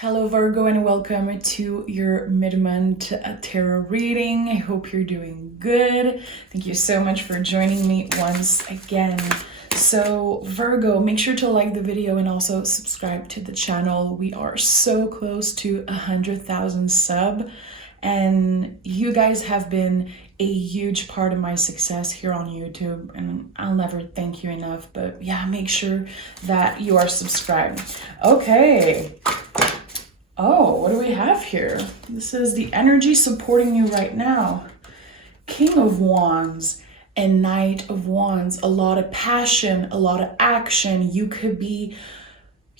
Hello Virgo and welcome to your mid-month tarot reading. I hope you're doing good. Thank you so much for joining me once again. So Virgo, make sure to like the video and also subscribe to the channel. We are so close to 100,000 sub and you guys have been a huge part of my success here on YouTube, and I'll never thank you enough. But yeah, make sure that you are subscribed. Okay. Oh, what do we have here? This is the energy supporting you right now. King of Wands and Knight of Wands. A lot of passion, a lot of action. You could be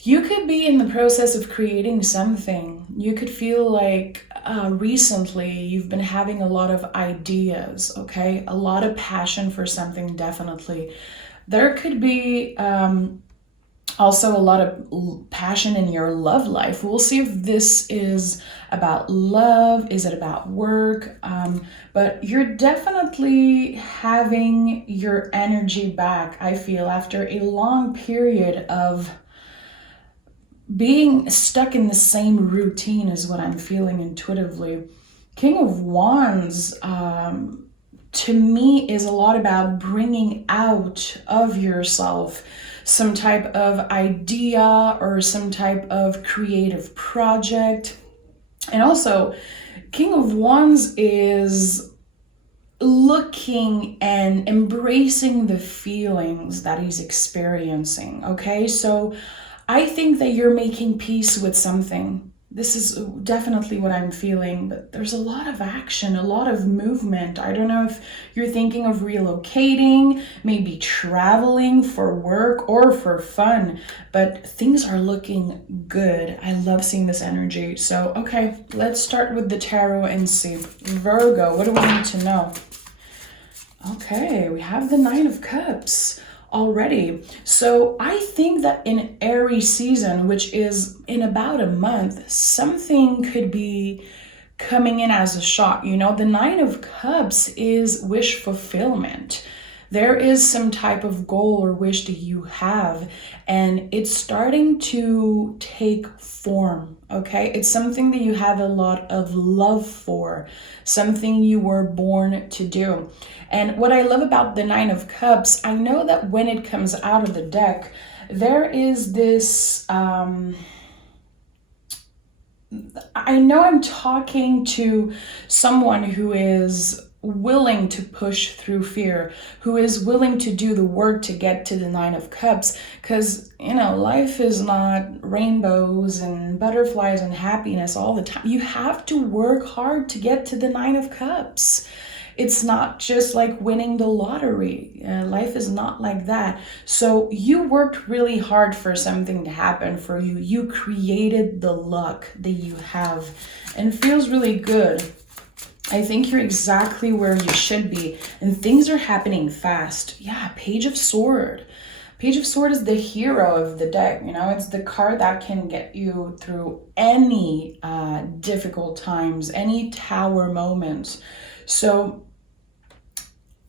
in the process of creating something. You could feel like recently you've been having a lot of ideas, okay? A lot of passion for something, definitely. There could be also a lot of passion in your love life. We'll see if this is about love, is it about work, but you're definitely having your energy back, I feel, after a long period of being stuck in the same routine is what I'm feeling intuitively. King of Wands, to me, is a lot about bringing out of yourself some type of idea or some type of creative project. And also, King of Wands is looking and embracing the feelings that he's experiencing, okay? So I think that you're making peace with something. This is definitely what I'm feeling, but there's a lot of action, a lot of movement. I don't know if you're thinking of relocating, maybe traveling for work or for fun, but things are looking good. I love seeing this energy. So, okay, let's start with the tarot and see. Virgo, what do we need to know? Okay, we have the Nine of Cups already. So I think that in Aries season, which is in about a month, something could be coming in as a shock. You know, the Nine of Cups is wish fulfillment. There is some type of goal or wish that you have, and it's starting to take form, okay? It's something that you have a lot of love for, something you were born to do. And what I love about the Nine of Cups, I know that when it comes out of the deck, there is this, I know I'm talking to someone who is willing to push through fear, who is willing to do the work to get to the Nine of Cups, because, you know, life is not rainbows and butterflies and happiness all the time. You have to work hard to get to the Nine of Cups. It's not just like winning the lottery. Life is not like that. So you worked really hard for something to happen for you. You created the luck that you have, and it feels really good. I think you're exactly where you should be, and things are happening fast. Yeah, Page of Sword. Page of Sword is the hero of the deck. You know, it's the card that can get you through any difficult times, any tower moments. So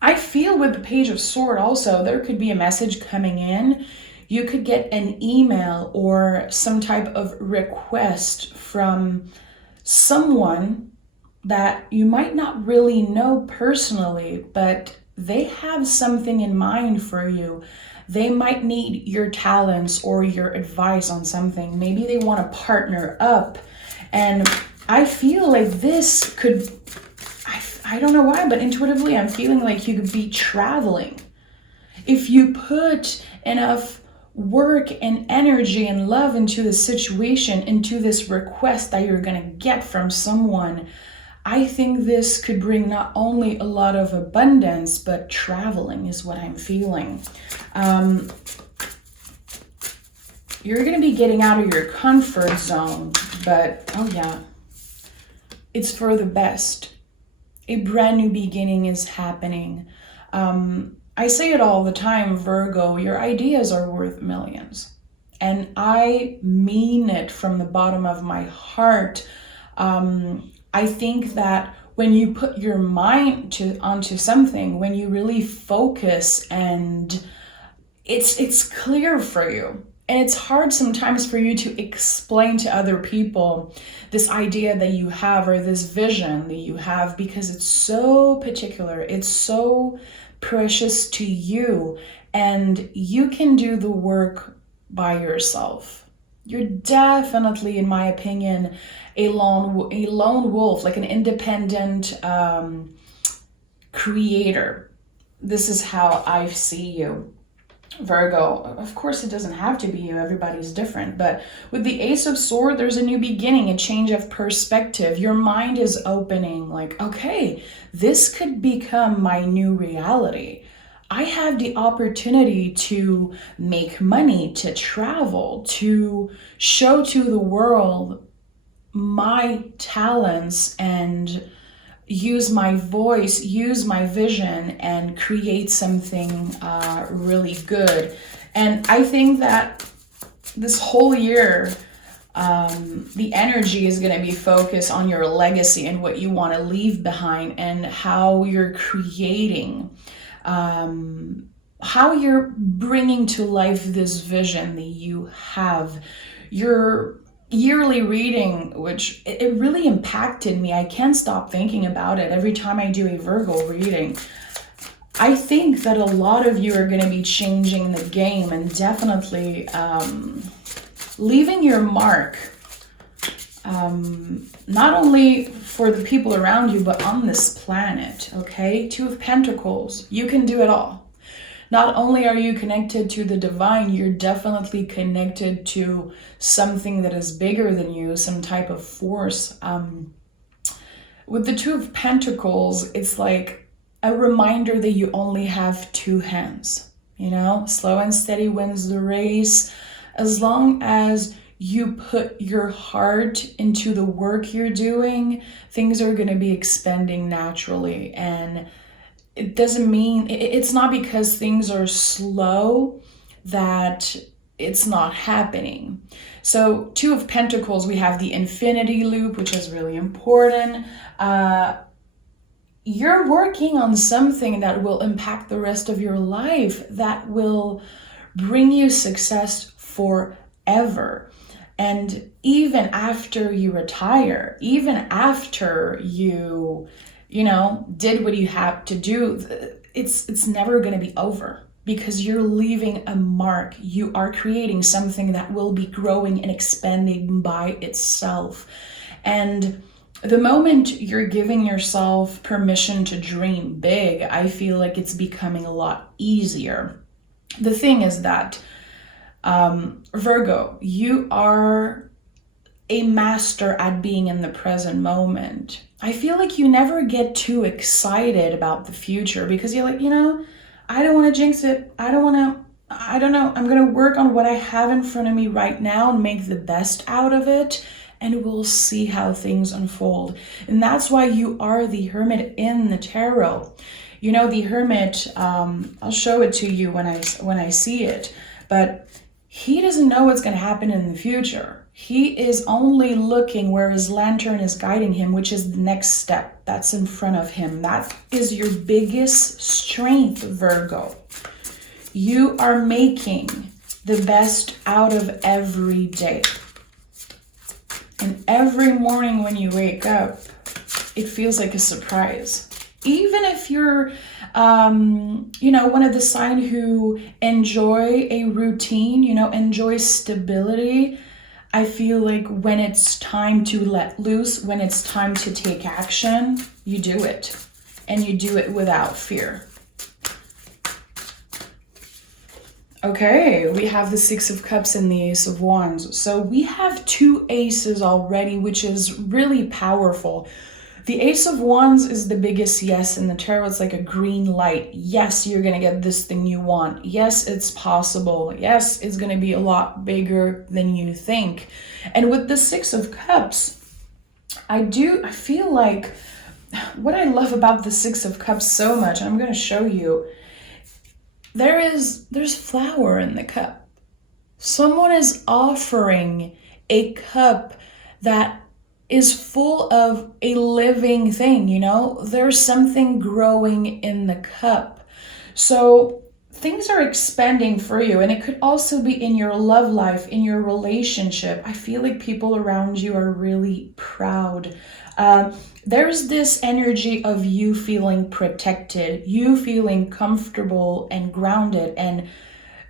I feel with the Page of Sword also, there could be a message coming in. You could get an email or some type of request from someone that you might not really know personally, but they have something in mind for you. They might need your talents or your advice on something. Maybe they want to partner up. And I feel like this could, I don't know why, but intuitively I'm feeling like you could be traveling. If you put enough work and energy and love into the situation, into this request that you're going to get from someone, I think this could bring not only a lot of abundance, but traveling is what I'm feeling. You're going to be getting out of your comfort zone, but oh yeah, it's for the best. A brand new beginning is happening. I say it all the time, Virgo, your ideas are worth millions. And I mean it from the bottom of my heart. I think that when you put your mind onto something, when you really focus and it's clear for you, And it's hard sometimes for you to explain to other people this idea that you have or this vision that you have, because it's so particular, it's so precious to you, and you can do the work by yourself. You're definitely, in my opinion, a lone wolf, like an independent creator. This is how I see you, Virgo. Of course, it doesn't have to be you. Everybody's different. But with the Ace of Swords, there's a new beginning, a change of perspective. Your mind is opening, like, okay, this could become my new reality. I have the opportunity to make money, to travel, to show to the world my talents, and use my voice, use my vision, and create something really good. And I think that this whole year, the energy is going to be focused on your legacy and what you want to leave behind, and how you're creating, how you're bringing to life this vision that you have. Your yearly reading, which it really impacted me. I can't stop thinking about it every time I do a Virgo reading. I think that a lot of you are going to be changing the game, and definitely leaving your mark, not only for the people around you, but on this planet, okay? Two of Pentacles, you can do it all. Not only are you connected to the divine, you're definitely connected to something that is bigger than you, some type of force. With the Two of Pentacles, it's like a reminder that you only have two hands. You know, slow and steady wins the race. As long as you put your heart into the work you're doing, things are going to be expanding naturally. And it doesn't mean, it's not because things are slow that it's not happening. So Two of Pentacles, we have the infinity loop, which is really important. You're working on something that will impact the rest of your life, that will bring you success forever. And even after you retire, even after you did what you have to do, it's never going to be over, because you're leaving a mark. You are creating something that will be growing and expanding by itself. And the moment you're giving yourself permission to dream big, I feel like it's becoming a lot easier. The thing is that, Virgo, you are a master at being in the present moment. I feel like you never get too excited about the future, because you're like, I don't want to jinx it. I don't know. I'm going to work on what I have in front of me right now and make the best out of it. And we'll see how things unfold. And that's why you are the Hermit in the tarot. The Hermit, I'll show it to you when I see it. But he doesn't know what's going to happen in the future. He is only looking where his lantern is guiding him, which is the next step that's in front of him. That is your biggest strength, Virgo. You are making the best out of every day. And every morning when you wake up, it feels like a surprise. Even if you're, one of the sign who enjoy a routine, enjoy stability, I feel like when it's time to let loose, when it's time to take action, you do it. And you do it without fear. Okay, we have the Six of Cups and the Ace of Wands. So we have two aces already, which is really powerful. The Ace of Wands is the biggest yes in the tarot. It's like a green light. Yes, you're going to get this thing you want. Yes, it's possible. Yes, it's going to be a lot bigger than you think. And with the Six of Cups, I feel like what I love about the Six of Cups so much, and I'm going to show you, there's flower in the cup. Someone is offering a cup that is full of a living thing, there's something growing in the cup. So things are expanding for you, and it could also be in your love life, in your relationship. I feel like people around you are really proud. There's this energy of you feeling protected, you feeling comfortable and grounded, and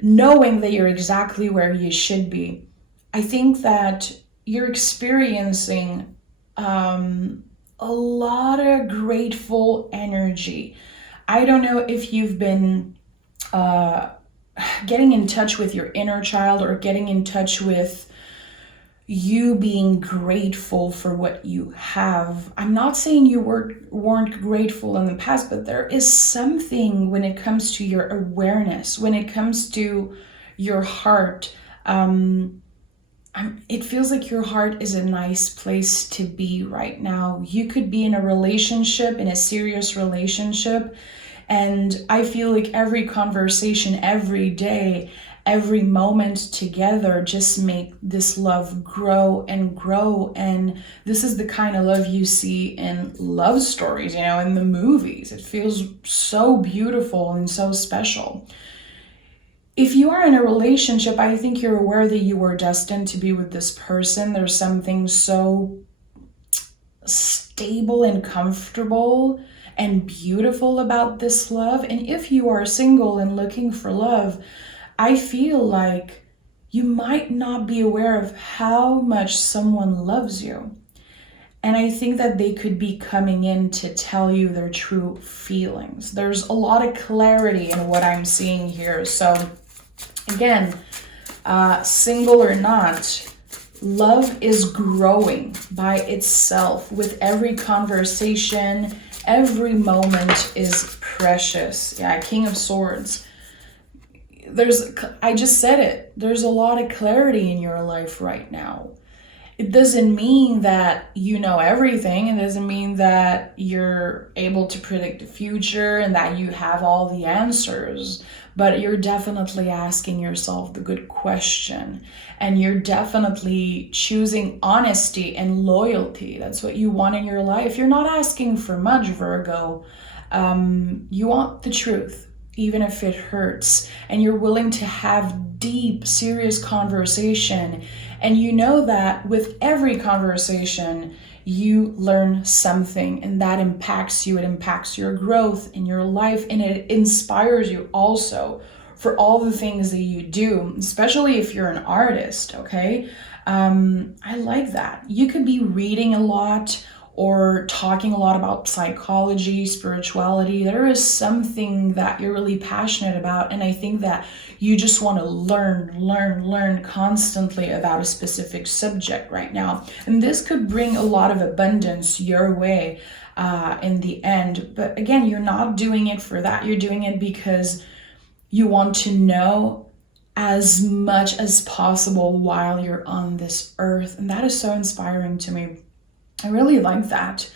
knowing that you're exactly where you should be. I think that you're experiencing a lot of grateful energy. I don't know if you've been getting in touch with your inner child, or getting in touch with you being grateful for what you have. I'm not saying you weren't grateful in the past, but there is something when it comes to your awareness, when it comes to your heart. It feels like your heart is a nice place to be right now. You could be in a relationship, in a serious relationship, and I feel like every conversation, every day, every moment together just make this love grow and grow. And this is the kind of love you see in love stories, in the movies. It feels so beautiful and so special. If you are in a relationship, I think you're aware that you were destined to be with this person. There's something so stable and comfortable and beautiful about this love. And if you are single and looking for love, I feel like you might not be aware of how much someone loves you. And I think that they could be coming in to tell you their true feelings. There's a lot of clarity in what I'm seeing here. So again, single or not, love is growing by itself with every conversation. Every moment is precious. Yeah, King of Swords. I just said it. There's a lot of clarity in your life right now. It doesn't mean that you know everything. It doesn't mean that you're able to predict the future and that you have all the answers. But you're definitely asking yourself the good question. And you're definitely choosing honesty and loyalty. That's what you want in your life. You're not asking for much, Virgo. You want the truth, even if it hurts. And you're willing to have deep, serious conversation. And you know that with every conversation, you learn something, and that impacts you. It impacts your growth in your life, and it inspires you also for all the things that you do, especially if you're an artist, okay? I like that. You could be reading a lot or talking a lot about psychology, spirituality. There is something that you're really passionate about, and I think that you just want to learn constantly about a specific subject right now. And this could bring a lot of abundance your way in the end. But again, you're not doing it for that. You're doing it because you want to know as much as possible while you're on this earth. And that is so inspiring to me. I really like that.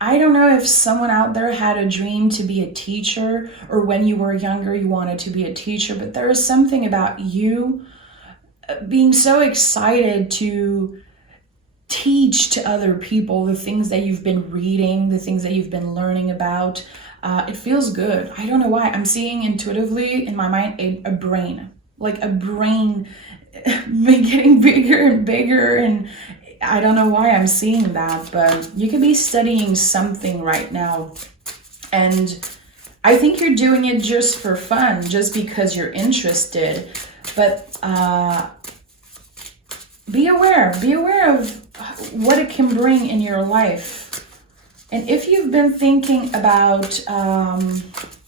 I don't know if someone out there had a dream to be a teacher, or when you were younger you wanted to be a teacher, but there is something about you being so excited to teach to other people the things that you've been reading, the things that you've been learning about. It feels good. I don't know why. I'm seeing intuitively in my mind a brain, like a brain getting bigger and bigger, and I don't know why I'm seeing that, but you could be studying something right now. And I think you're doing it just for fun, just because you're interested. But be aware of what it can bring in your life. And if you've been thinking about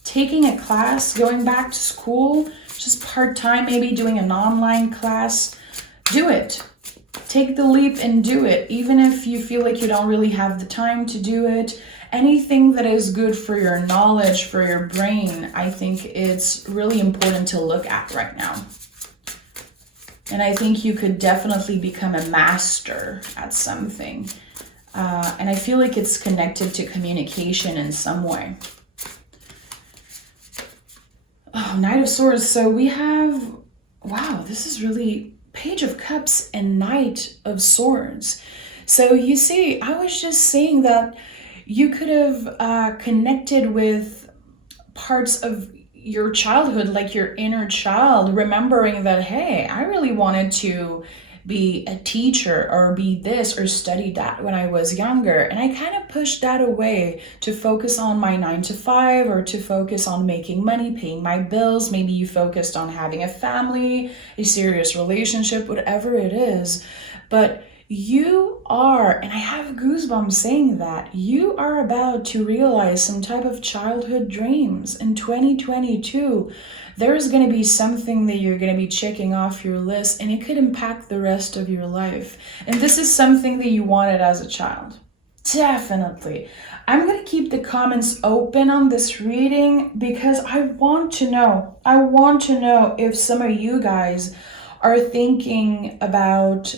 taking a class, going back to school, just part-time, maybe doing an online class, do it. Take the leap and do it, even if you feel like you don't really have the time to do it. Anything that is good for your knowledge, for your brain, I think it's really important to look at right now. And I think you could definitely become a master at something. And I feel like it's connected to communication in some way. Oh, Knight of Swords. So we have, wow, this is really Page of Cups and Knight of Swords. So you see, I was just saying that you could have connected with parts of your childhood, like your inner child, remembering that, hey, I really wanted to be a teacher or be this or study that when I was younger. And I kind of pushed that away to focus on my 9 to 5 or to focus on making money, paying my bills. Maybe you focused on having a family, a serious relationship, whatever it is. But you are, and I have goosebumps saying that, you are about to realize some type of childhood dreams in 2022. There's going to be something that you're going to be checking off your list, and it could impact the rest of your life. And this is something that you wanted as a child. Definitely. I'm going to keep the comments open on this reading because I want to know if some of you guys are thinking about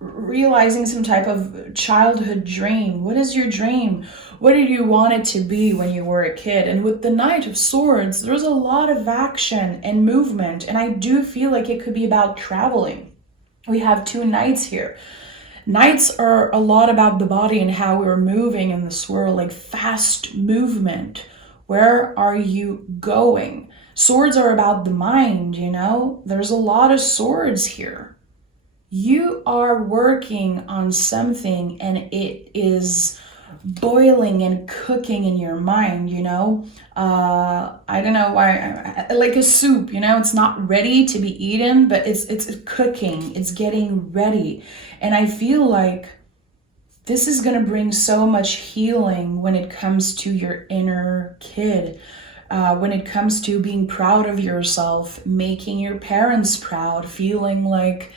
realizing some type of childhood dream. What is your dream? What did you want it to be when you were a kid? And with the Knight of Swords, there's a lot of action and movement, and I do feel like it could be about traveling. We have 2 knights here. Knights are a lot about the body and how we're moving in this world, like fast movement. Where are you going? Swords are about the mind, you know? There's a lot of swords here. You are working on something and it is boiling and cooking in your mind, you know? I don't know why, like a soup, you know? It's not ready to be eaten, but it's cooking, it's getting ready. And I feel like this is gonna bring so much healing when it comes to your inner kid. When it comes to being proud of yourself, making your parents proud, feeling like,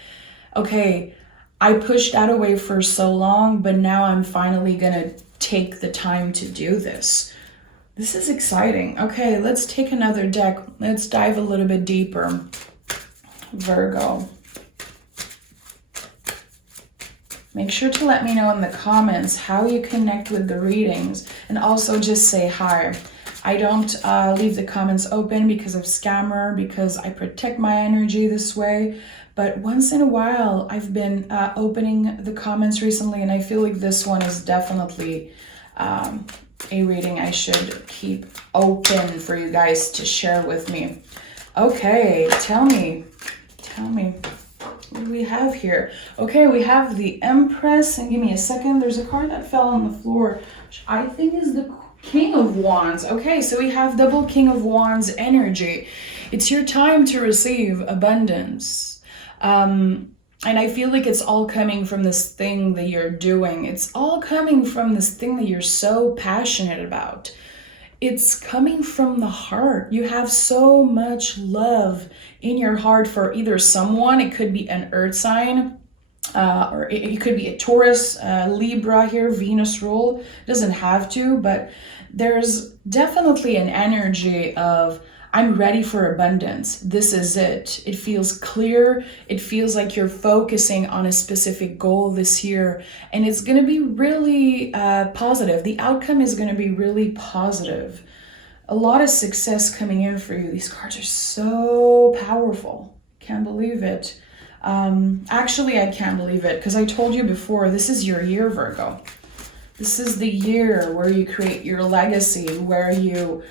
okay, I pushed that away for so long, but now I'm finally gonna take the time to do this. This is exciting. Okay, let's take another deck. Let's dive a little bit deeper. Virgo. Make sure to let me know in the comments how you connect with the readings, and also just say hi. I don't leave the comments open because of scammer, because I protect my energy this way. But once in a while, I've been opening the comments recently, and I feel like this one is definitely a reading I should keep open for you guys to share with me. Okay, tell me, what do we have here? Okay, we have the Empress, and give me a second. There's a card that fell on the floor, which I think is the King of Wands. Okay, so we have double King of Wands energy. It's your time to receive abundance. And I feel like it's all coming from this thing that you're doing. It's all coming from this thing that you're so passionate about. It's coming from the heart. You have so much love in your heart for either someone. It could be an earth sign, or it could be a Taurus, Libra here, Venus rule. It doesn't have to, but there's definitely an energy of, I'm ready for abundance. This is it. It feels clear. It feels like you're focusing on a specific goal this year, and it's going to be really positive. The outcome is going to be really positive. A lot of success coming in for you. These cards are so powerful. Can't believe it. Actually, I can't believe it because I told you before, this is your year, Virgo. This is the year where you create your legacy, where you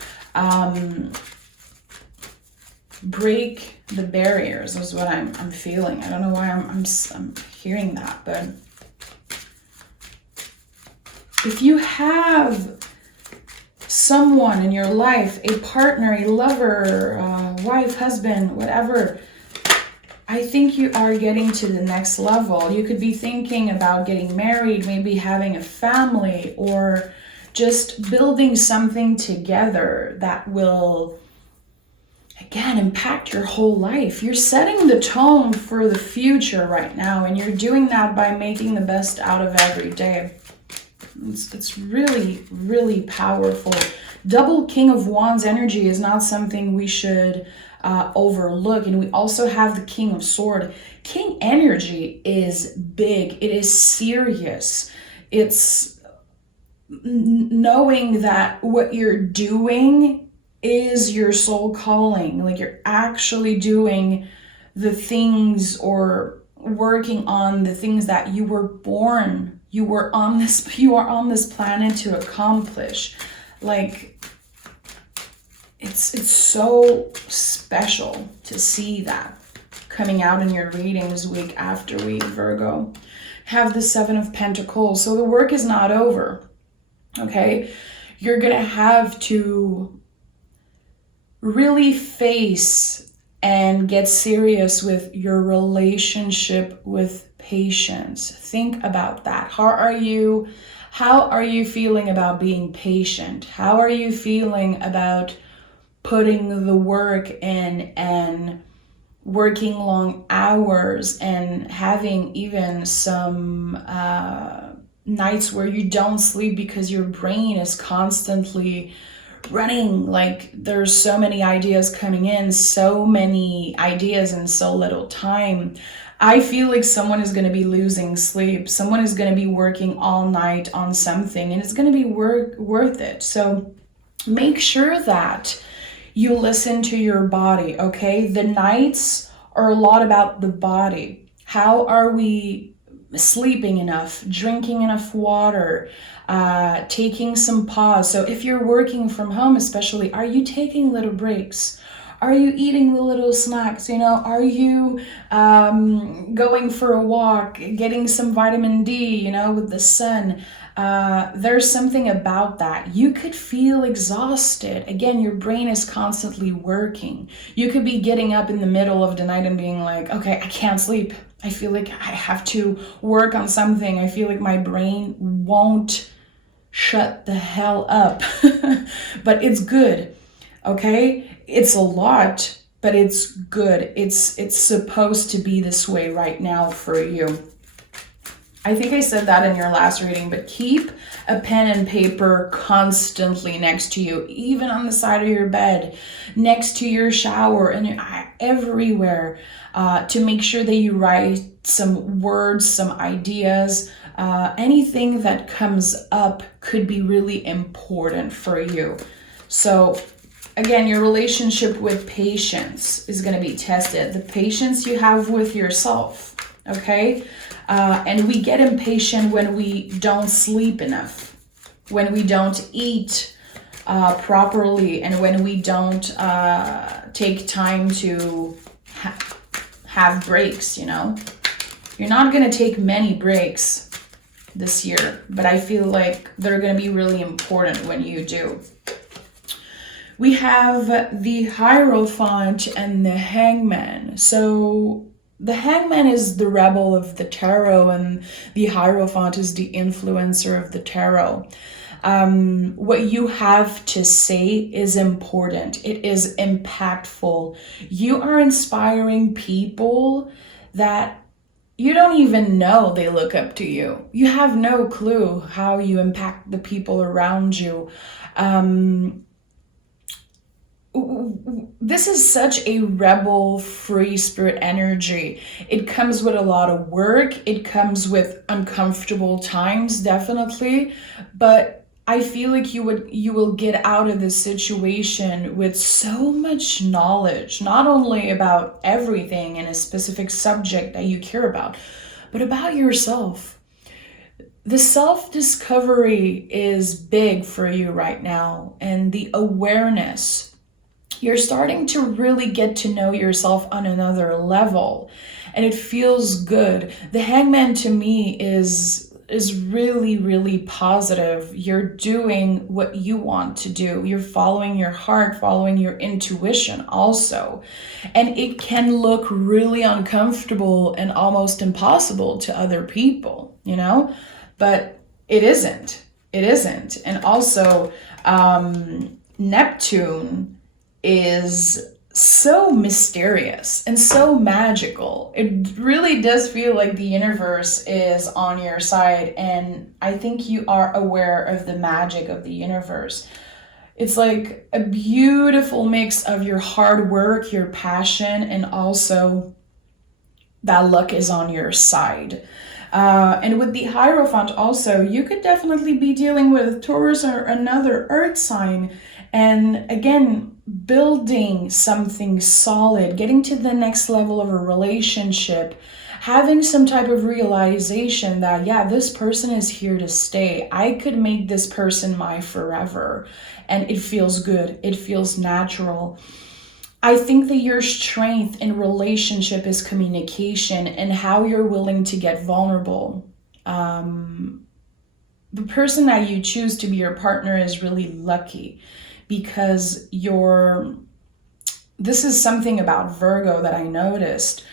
break the barriers is what I'm feeling. I don't know why I'm hearing that, but if you have someone in your life, a partner, a lover, wife, husband, whatever, I think you are getting to the next level. You could be thinking about getting married, maybe having a family, or just building something together that will, again, impact your whole life. You're setting the tone for the future right now, and you're doing that by making the best out of every day. It's really, really powerful. Double King of Wands energy is not something we should overlook. And we also have the King of Sword. King energy is big. It is serious. It's knowing that what you're doing is your soul calling. Like you're actually doing the things or working on the things that you were born, you are on this planet to accomplish. Like it's so special to see that coming out in your readings week after week, Virgo. Have the Seven of Pentacles. So the work is not over, okay? You're going to have to really face and get serious with your relationship with patience. Think about that. How are you feeling about being patient? How are you feeling about putting the work in and working long hours and having even some nights where you don't sleep because your brain is constantly running? Like, there's so many ideas coming in, so many ideas in so little time. I feel like someone is going to be losing sleep. Someone is going to be working all night on something, and it's going to be worth it. So make sure that you listen to your body, okay? The nights are a lot about the body. How are we sleeping enough, drinking enough water, taking some pause? So if you're working from home especially, are you taking little breaks? Are you eating the little snacks? Are you going for a walk, getting some vitamin D, with the sun? There's something about that. You could feel exhausted. Again, your brain is constantly working. You could be getting up in the middle of the night and being like, okay, I can't sleep. I feel like I have to work on something. I feel like my brain won't shut the hell up. But it's good, okay? It's a lot, but it's good. It's supposed to be this way right now for you. I think I said that in your last reading, but keep a pen and paper constantly next to you, even on the side of your bed, next to your shower, and everywhere, to make sure that you write some words, some ideas. Anything that comes up could be really important for you. So again, your relationship with patience is going to be tested. The patience you have with yourself, okay? And we get impatient when we don't sleep enough, when we don't eat properly, and when we don't take time to have breaks, You're not going to take many breaks this year, but I feel like they're going to be really important when you do. We have the Hierophant and the Hangman. So the Hangman is the rebel of the tarot, and the Hierophant is the influencer of the tarot. What you have to say is important. It is impactful. You are inspiring people that you don't even know they look up to you. You have no clue how you impact the people around you. This is such a rebel, free spirit energy. It comes with a lot of work. It comes with uncomfortable times, definitely. But I feel like you will get out of this situation with so much knowledge, not only about everything in a specific subject that you care about, but about yourself. The self-discovery is big for you right now, and the awareness. You're starting to really get to know yourself on another level, and it feels good. The Hangman to me is really, really positive. You're doing what you want to do. You're following your heart, following your intuition also. And it can look really uncomfortable and almost impossible to other people, but it isn't. It isn't. And also, Neptune is so mysterious and so magical. It really does feel like the universe is on your side, and I think you are aware of the magic of the universe. It's like a beautiful mix of your hard work, your passion, and also that luck is on your side. And with the Hierophant also, you could definitely be dealing with Taurus or another earth sign. And again, building something solid, getting to the next level of a relationship, having some type of realization that, yeah, this person is here to stay. I could make this person my forever. And it feels good. It feels natural. I think that your strength in relationship is communication and how you're willing to get vulnerable. The person that you choose to be your partner is really lucky because this is something about Virgo that I noticed.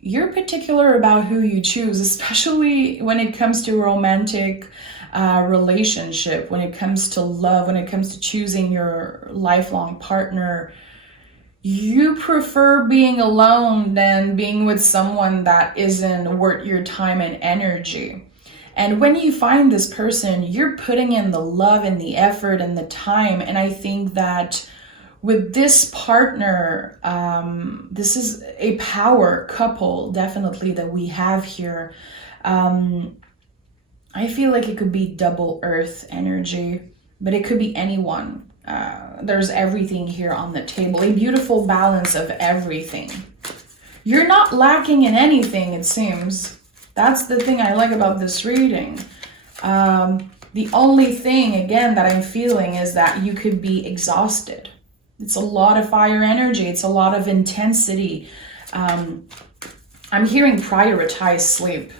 You're particular about who you choose, especially when it comes to romantic relationship, when it comes to love, when it comes to choosing your lifelong partner. You prefer being alone than being with someone that isn't worth your time and energy. And when you find this person, you're putting in the love and the effort and the time. And I think that with this partner, this is a power couple, definitely, that we have here. I feel like it could be double earth energy, but it could be anyone. There's everything here on the table, a beautiful balance of everything. You're not lacking in anything, it seems. That's the thing I like about this reading. The only thing, again, that I'm feeling is that you could be exhausted. It's a lot of fire energy. It's a lot of intensity. I'm hearing prioritize sleep,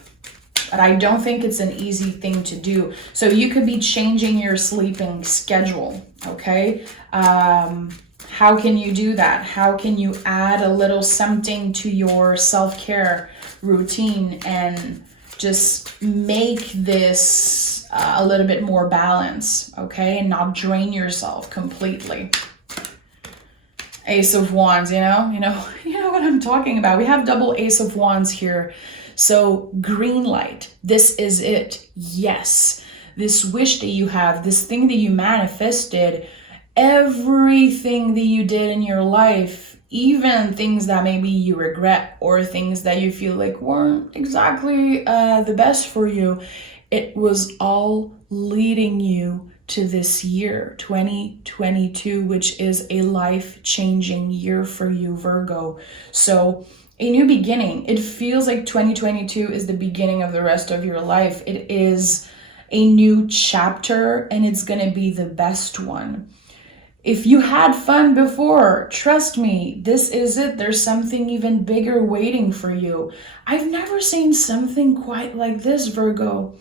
but I don't think it's an easy thing to do. So you could be changing your sleeping schedule, okay? How can you do that? How can you add a little something to your self-care routine and just make this a little bit more balanced, okay? And not drain yourself completely. Ace of Wands, you know what I'm talking about. We have double Ace of Wands here. So green light, this is it. Yes, this wish that you have, this thing that you manifested, everything that you did in your life, even things that maybe you regret or things that you feel like weren't exactly the best for you, it was all leading you to this year, 2022, which is a life-changing year for you, Virgo. So a new beginning. It feels like 2022 is the beginning of the rest of your life. It is a new chapter and it's going to be the best one. If you had fun before, trust me, this is it. There's something even bigger waiting for you. I've never seen something quite like this, Virgo.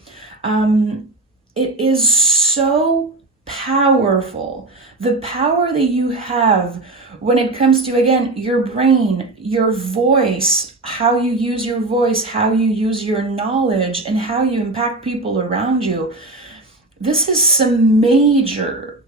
It is so powerful. The power that you have when it comes to, again, your brain, your voice, how you use your voice, how you use your knowledge, and how you impact people around you. This is some major,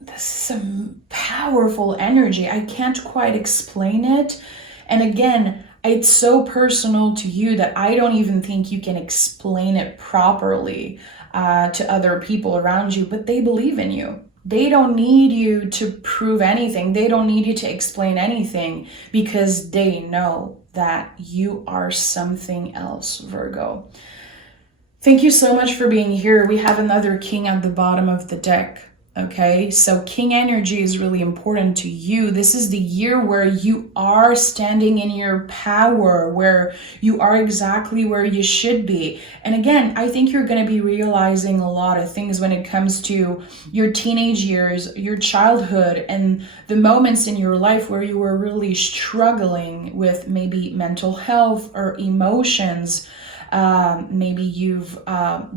this is some powerful energy. I can't quite explain it. And again, it's so personal to you that I don't even think you can explain it properly to other people around you, but they believe in you. They don't need you to prove anything. They don't need you to explain anything because they know that you are something else, Virgo. Thank you so much for being here. We have another king at the bottom of the deck. Okay, so king energy is really important to you. This is the year where you are standing in your power, where you are exactly where you should be. And again, I think you're going to be realizing a lot of things when it comes to your teenage years, your childhood, and the moments in your life where you were really struggling with maybe mental health or emotions. Maybe you've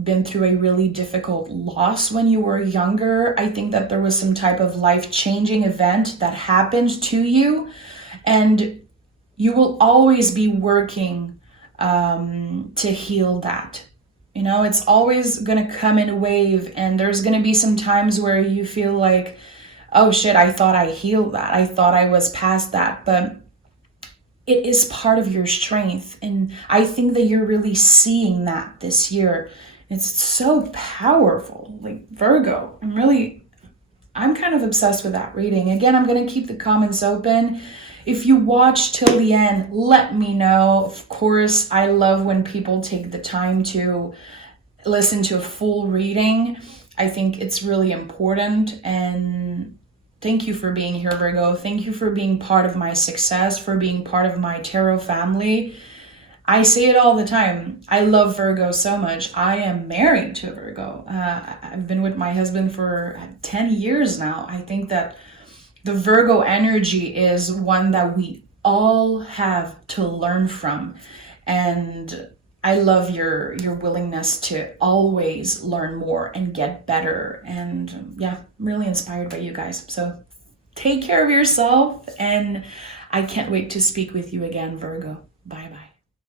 been through a really difficult loss when you were younger. I think that there was some type of life-changing event that happened to you, and you will always be working to heal that. You know, it's always going to come in a wave, and there's going to be some times where you feel like, oh shit, I thought I healed that. I thought I was past that, but it is part of your strength. And I think that you're really seeing that this year. It's so powerful. Like Virgo, I'm kind of obsessed with that reading. Again, I'm going to keep the comments open. If you watch till the end, let me know. Of course, I love when people take the time to listen to a full reading. I think it's really important. And Thank you for being here, Virgo. Thank you for being part of my success, for being part of my tarot family. I say it all the time. I love Virgo so much. I am married to a Virgo. I've been with my husband for 10 years now. I think that the Virgo energy is one that we all have to learn from. And I love your willingness to always learn more and get better. And yeah, I'm really inspired by you guys. So take care of yourself, and I can't wait to speak with you again, Virgo. Bye bye.